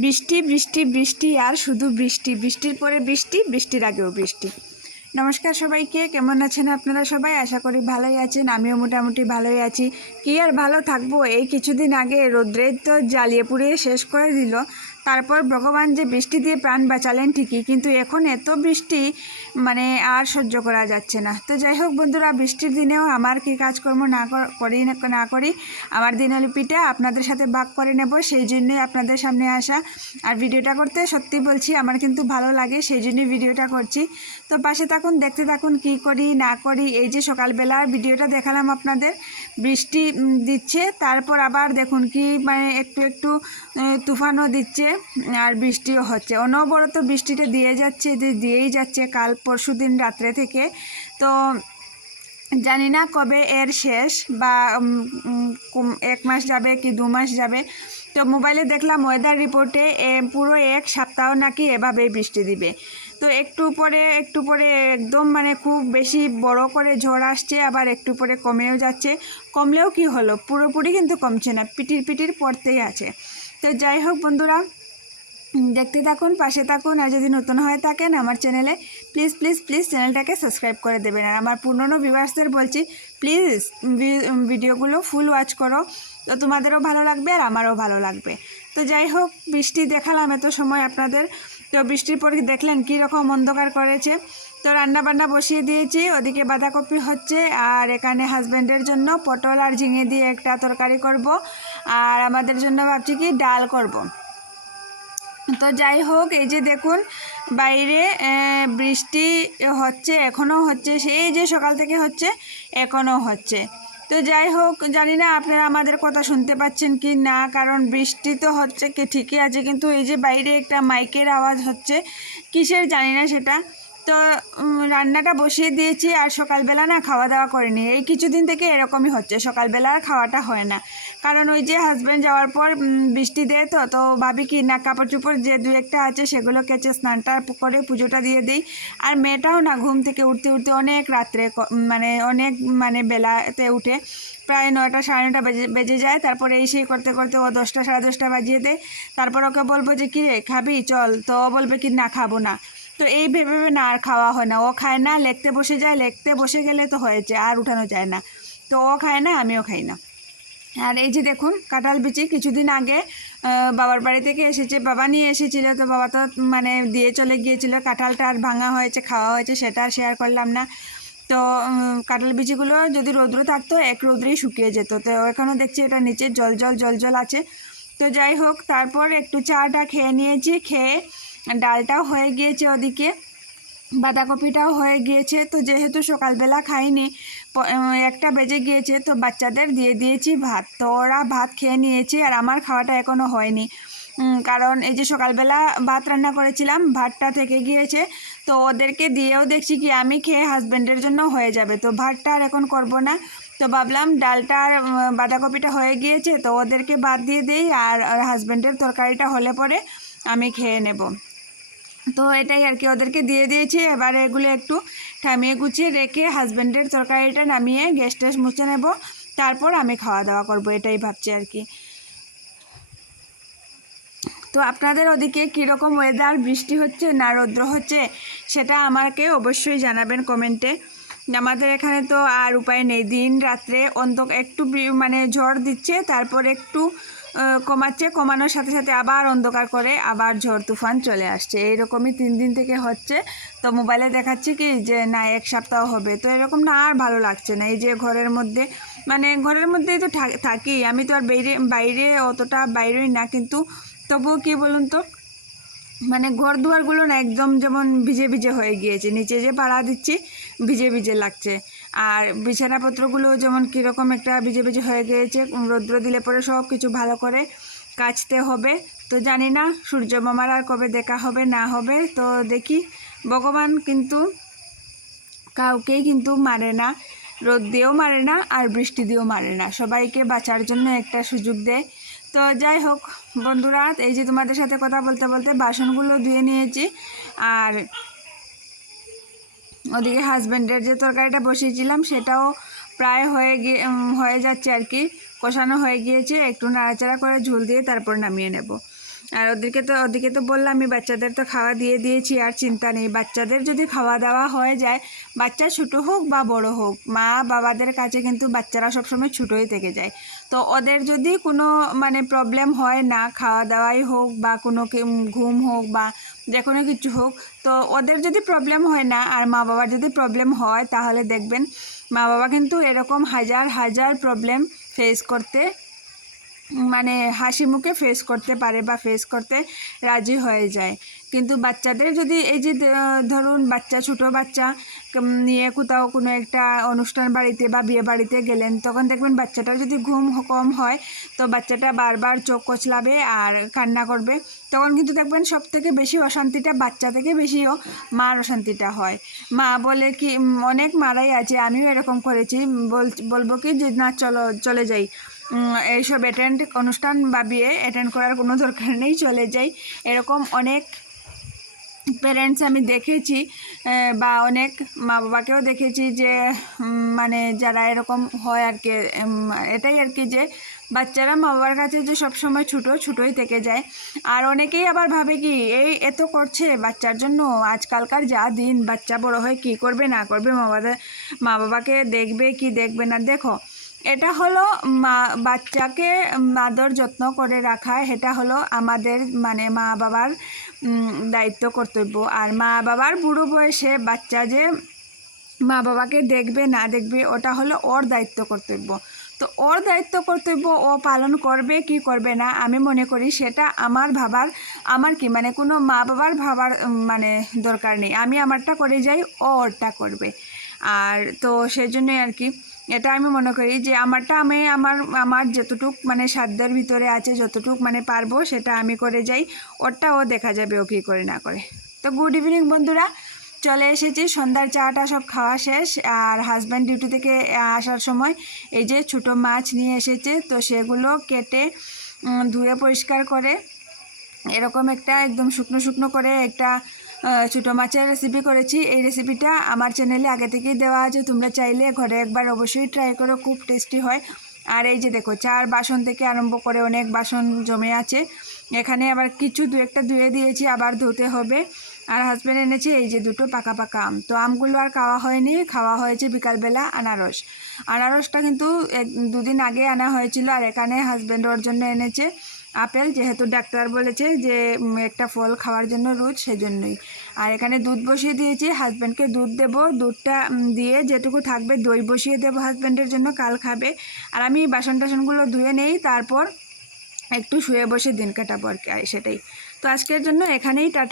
বৃষ্টি বৃষ্টি বৃষ্টি, আর শুধু বৃষ্টি। বৃষ্টির পরে বৃষ্টি, বৃষ্টির আগেও বৃষ্টি। নমস্কার সবাইকে, কেমন আছেন আপনারা সবাই? আশা করি ভালোই আছেন, আমিও মোটামুটি ভালোই আছি। কি আর ভালো থাকব? এই কিছুদিন আগে রোদ্রের তো জ্বালিয়ে পুড়িয়ে শেষ করে দিল। তারপর ভগবান যে বৃষ্টি দিয়ে প্রাণ বাঁচালেন ঠিকই, কিন্তু এখন এত বৃষ্টি মানে আর সহ্য করা যাচ্ছে না। তো যাই হোক বন্ধুরা, বৃষ্টির দিনেও আমার কি কাজকর্ম না কর- না করি, আমার দিনলিপিটা আপনাদের সাথে ভাগ করে নেব, সেই জন্যই আপনাদের সামনে আসা। আর ভিডিওটা করতে সত্যি বলছি, আমার কিন্তু ভালো লাগে, সেই জন্যই ভিডিওটা করছি। তো পাশে থাকুন, দেখতে থাকুন, কি করি, না করি, এই যে সকালবেলার ভিডিওটা দেখালাম আপনাদের। বৃষ্টি দিচ্ছে। তারপর আবার দেখুন কি মানে একটু একটু তুফানও দিচ্ছে, আর বৃষ্টিও হচ্ছে। অনবরত বৃষ্টিটা দিয়ে যাচ্ছে দিয়েই যাচ্ছে কাল পরশু দিন রাত্রে থেকে। তো জানি না কবে এর শেষ বা এক মাস যাবে কি দু মাস যাবে। তো মোবাইলে দেখলাম ওয়েদার রিপোর্টে পুরো এক সপ্তাহ নাকি এভাবেই বৃষ্টি দিবে। তো একটু পরে একটু পরে একদম মানে খুব বেশি বড় করে ঝড় আসছে, আবার একটু পরে কমেও যাচ্ছে। কমলেও কি হলো? পুরোপুরি কিন্তু কমছে না, পিটির পিটির পড়তেই আছে। তো যাই হোক বন্ধুরা, দেখতে থাকুন, পাশে থাকুন, আর যদি নতুন হয়ে থাকেন আমার চ্যানেলে প্লিজ প্লিজ প্লিজ চ্যানেলটাকে সাবস্ক্রাইব করে দেবেন। আর আমার পুরনো ভিউয়ার্সদের বলছি প্লিজ ভিডিওগুলো ফুল ওয়াচ করো। তো তোমাদেরও ভালো লাগবে আর আমারও ভালো লাগবে। তো যাই হোক, বৃষ্টি দেখালাম এত সময় আপনাদের। তো বৃষ্টির পর দেখলেন কী রকম অন্ধকার করেছে তো রান্না বান্না বসিয়ে দিয়েছি, ওদিকে বাঁধাকপি হচ্ছে, আর এখানে হাজব্যান্ডের জন্য পটল আর ঝিঙে দিয়ে একটা তরকারি করব, আর আমাদের জন্য ভাবছি কি ডাল করব। তো যাই হোক, এই যে দেখুন, বাইরে বৃষ্টি হচ্ছে, এখনও হচ্ছে, সেই যে সকাল থেকে হচ্ছে, এখনও হচ্ছে তো যাই হোক, জানি না আপনারা আমাদের কথা শুনতে পাচ্ছেন কি না, কারণ বৃষ্টি তো হচ্ছে কি ঠিকই আছে, কিন্তু এই যে বাইরে একটা মাইকের আওয়াজ হচ্ছে, কিসের জানি না সেটা। তো রান্নাটা বসিয়ে দিয়েছি আর সকালবেলা না খাওয়া দাওয়া করিনি, এই কিছুদিন থেকে এরকমই হচ্ছে, সকালবেলা আর খাওয়াটা হয় না। কারণ ওই যে হাজব্যান্ড যাওয়ার পর বৃষ্টি দেয় তো তো ভাবি কি, না কাপড় চোপড় যে দু একটা আছে, সেগুলো কেচে স্নানটা করে পুজোটা দিয়ে দিই। আর মেয়েটাও না, ঘুম থেকে উঠতে উঠতে অনেক রাত্রে মানে অনেক মানে বেলাতে উঠে। প্রায় নয়টা, সাড়ে নটা বেজে বেজে যায়। তারপরে এই সেই করতে করতে ও দশটা, সাড়ে দশটা বাজিয়ে দেয়। তারপর ওকে বলব যে কী রে খাবি? চল। তো ও বলবে কি, না, খাব না। তো এই ভেবে ভেবে না, আর খাওয়া হয় না। ও খায় না, লেখতে বসে যায়। লেখতে বসে গেলে তো হয়েছে, আর উঠানো যায় না। তো ও খায় না, আমিও খাই না। আর এই যে দেখুন, কাঁঠাল বিচি কিছুদিন আগে বাবার বাড়ি থেকে এসেছে, বাবা নিয়ে এসেছিল, তো বাবা তো মানে দিয়ে চলে গিয়েছিল, কাঁঠালটা আর ভাঙা হয়েছে, খাওয়া হয়েছে, সেটা আর শেয়ার করলাম না। তো কাঁঠাল বিচিগুলো যদি রৌদ্র থাকতো, এক রৌদ্রেই শুকিয়ে যেত। তো এখনও দেখছি এটা নিচে জল জল জল জল আছে। তো যাই হোক, তারপর একটু চাটা খেয়ে নিয়েছি, খেয়ে ডালটাও হয়ে গিয়েছে ওদিকে, বাঁধাকপিটাও হয়ে গিয়েছে। তো যেহেতু সকালবেলা খাইনি একটা বেজে গিয়েছে তো বাচ্চাদের দিয়ে দিয়েছি ভাত। তো ওরা ভাত খেয়ে নিয়েছে আর আমার খাওয়াটা এখনও হয়নি। কারণ এই যে সকালবেলা ভাত রান্না করেছিলাম, ভাতটা থেকে গিয়েছে। তো ওদেরকে দিয়েও দেখছি কি আমি খেয়ে হাজব্যান্ডের জন্য হয়ে যাবে। তো ভাতটা আর এখন করব না। তো ভাবলাম ডালটা আর বাঁধাকপিটা হয়ে গিয়েছে, তো ওদেরকে ভাত দিয়ে দিই আর হাজব্যান্ডের তরকারিটা হলে পরে আমি খেয়ে নেব। তো এটাই আর কি ওদেরকে দিয়ে দিয়েছি। এবারে এগুলো একটু থামিয়ে গুছিয়ে রেখে হাজব্যান্ডের তরকারিটা নামিয়ে গ্যাস ট্যাস মুছে নেব। তারপর আমি খাওয়া দাওয়া করব, এটাই ভাবছি আর কি। তো আপনাদের ওদিকে কীরকম ওয়েদার বৃষ্টি হচ্ছে না রৌদ্র হচ্ছে, সেটা আমাকে অবশ্যই জানাবেন কমেন্টে আমাদের এখানে তো আর উপায় নেই, দিন রাত্রে অন্ত একটু মানে ঝড় দিচ্ছে, তারপর একটু কমাচ্ছে, কমানোর সাথে সাথে আবার অন্ধকার করে আবার ঝড় তুফান চলে আসছে। এইরকমই তিন দিন থেকে হচ্ছে। তো মোবাইলে দেখাচ্ছে কি যে, না, এক সপ্তাহ হবে। তো এরকম না, আর ভালো লাগছে না। এই যে ঘরের মধ্যে মানে ঘরের মধ্যেই তো থাক- আমি তো আর বাইরে বাইরে অতটা বাইরেই না, কিন্তু তবুও কি বলুন তো? মানে ঘর দুয়ারগুলো না, একদম যেমন ভিজে ভিজে হয়ে গিয়েছে। নিচে যে পাড়া দিচ্ছি, ভিজে ভিজে লাগছে। আর বিছানাপত্রগুলো যেমন কীরকম একটা ভিজে ভিজে হয়ে গিয়েছে রৌদ্র দিলে পরে সব কিছু ভালো করে কাচতে হবে। তো জানি না সূর্য মামার আর কবে দেখা হবে, না হবে। তো দেখি, ভগবান কিন্তু কাউকেই কিন্তু মারে না রোদ দিয়েও মারে না আর বৃষ্টি দিয়েও মারে না। সবাইকে বাঁচার জন্য একটা সুযোগ দেয়। তো যাই হোক বন্ধুরা, এই যে তোমাদের সাথে কথা বলতে বলতে বাসনগুলো ধুয়ে নিয়েছি। আর ওদিকে হাজব্যান্ডের যে তরকারিটা বসিয়েছিলাম, সেটাও প্রায় হয়ে গিয়ে হয়ে যাচ্ছে আর কি। কষানো হয়ে গিয়েছে, একটু নাড়াচাড়া করে ঝোল দিয়ে তারপর নামিয়ে নেব। আর ওদেরকে তো ওদিকে তো বললাম, আমি বাচ্চাদের তো খাওয়া দিয়ে দিয়েছি, আর চিন্তা নেই। বাচ্চাদের যদি খাওয়া দাওয়া হয়ে যায়, বাচ্চা ছোটো হোক বা বড় হোক, মা বাবাদের কাছে কিন্তু বাচ্চারা সবসময় ছোটোই থেকে যায়। তো ওদের যদি কোনো মানে প্রবলেম হয় না, খাওয়া দাওয়াই হোক বা কোনো ঘুম হোক বা যে কোনো কিছু হোক, তো ওদের যদি প্রবলেম হয় না, আর মা বাবার যদি প্রবলেম হয়, তাহলে দেখবেন মা বাবা কিন্তু এরকম হাজার হাজার প্রবলেম ফেস করতে মানে হাসি মুখে ফেস করতে পারে বা ফেস করতে রাজি হয়ে যায়। কিন্তু বাচ্চাদের যদি এই যে ধরুন বাচ্চা, ছোটো বাচ্চা নিয়ে কোথাও কোনো একটা অনুষ্ঠান বাড়িতে বা বিয়ে বাড়িতে গেলেন, তখন দেখবেন বাচ্চাটার যদি ঘুম কম হয়, তো বাচ্চাটা বারবার চোখ কচলাবে আর কান্না করবে। তখন কিন্তু দেখবেন সব থেকে বেশি অশান্তিটা বাচ্চা থেকে বেশিও মার অশান্তিটা হয়। মা বলে কি অনেক মারাই আছে, আমিও এরকম করেছি বল- বলব কি যে, না, চলো, চলে যাই। এইসব অ্যাটেন্ড অনুষ্ঠান বা বিয়ে অ্যাটেন্ড করার কোনো দরকার নেই, চলে যাই। এরকম অনেক প্যারেন্টস আমি দেখেছি বা অনেক মা বাবাকেও দেখেছি যে মানে যারা এরকম হয় আর কি এটাই আর কি যে, বাচ্চারা মা বাবার কাছে যে সব সময় ছোটো, ছোটোই থেকে যায়। আর অনেকেই আবার ভাবে কি, এই এত করছে বাচ্চার জন্য, আজকালকার যা দিন, বাচ্চা বড় হয়ে কি করবে, না করবে মা বাবা মা বাবাকে দেখবে কি দেখবে না, দেখো। এটা হলো মা, বাচ্চাকে মাদর যত্ন করে রাখা, এটা হলো আমাদের মানে মা বাবার দায়িত্ব কর্তব্য। আর মা বাবার বুড়ো বয়সে বাচ্চা যে মা বাবাকে দেখবে না দেখবে, ওটা হলো ওর দায়িত্ব কর্তব্য। তো ওর দায়িত্ব কর্তব্য ও পালন করবে কি করবে না, আমি মনে করি সেটা আমার ভাবার, আমার কি মানে কোনো মা বাবার ভাবার মানে দরকার নেই। আমি আমারটা করে যাই, ও ওরটা করবে। আর তো সেই জন্যই আর কি এটা আমি মনে করি যে আমারটা আমি আমার আমার যতটুক মানে সাধ্যের ভিতরে আছে, যতটুক মানে পারব সেটা আমি করে যাই। ওরটা ও দেখা যাবে ও কী করে না করে। তো গুড ইভিনিং বন্ধুরা, চলে এসেছি। সন্ধ্যার চাটা সব খাওয়া শেষ। আর হাজব্যান্ড ডিউটি থেকে আসার সময় এই যে ছোটো মাছ নিয়ে এসেছে, তো সেগুলো কেটে ধুয়ে পরিষ্কার করে এরকম একটা একদম শুকনো শুকনো করে একটা ছোটো মাছের রেসিপি করেছি। এই রেসিপিটা আমার চ্যানেলে আগে থেকেই দেওয়া আছে। তোমরা চাইলে ঘরে একবার অবশ্যই ট্রাই করো, খুব টেস্টি হয়। আর এই যে দেখো, চার বাসন থেকে আরম্ভ করে অনেক বাসন জমে আছে। এখানে আবার কিছু দু একটা ধুয়ে দিয়েছি, আবার ধুতে হবে। আর হাজব্যান্ড এনেছে এই যে দুটো পাকা পাকা আম। তো আমগুলো আর খাওয়া হয়নি, খাওয়া হয়েছে বিকালবেলা আনারস। আনারসটা কিন্তু দুদিন আগে আনা হয়েছিল, আর এখানে হাজব্যান্ড ওর জন্য এনেছে। আপেল, যেহেতু ডাক্তার বলেছে যে একটা ফল খাওয়ার জন্য রোজ সেজন্যই। আর এখানে দুধ বসিয়ে দিয়েছি হাজব্যান্ডকে দুধ দেব। দুধটা দিয়ে যেটুকু থাকবে দই বসিয়ে দেবো হাজব্যান্ডের জন্য, কাল খাবে। আর আমি বাসন টাসনগুলো ধুয়ে নেই, তারপর একটু শুয়ে বসে দিন কাটাবো আর কি সেটাই। তো আজকের জন্য এখানেই, টাটা।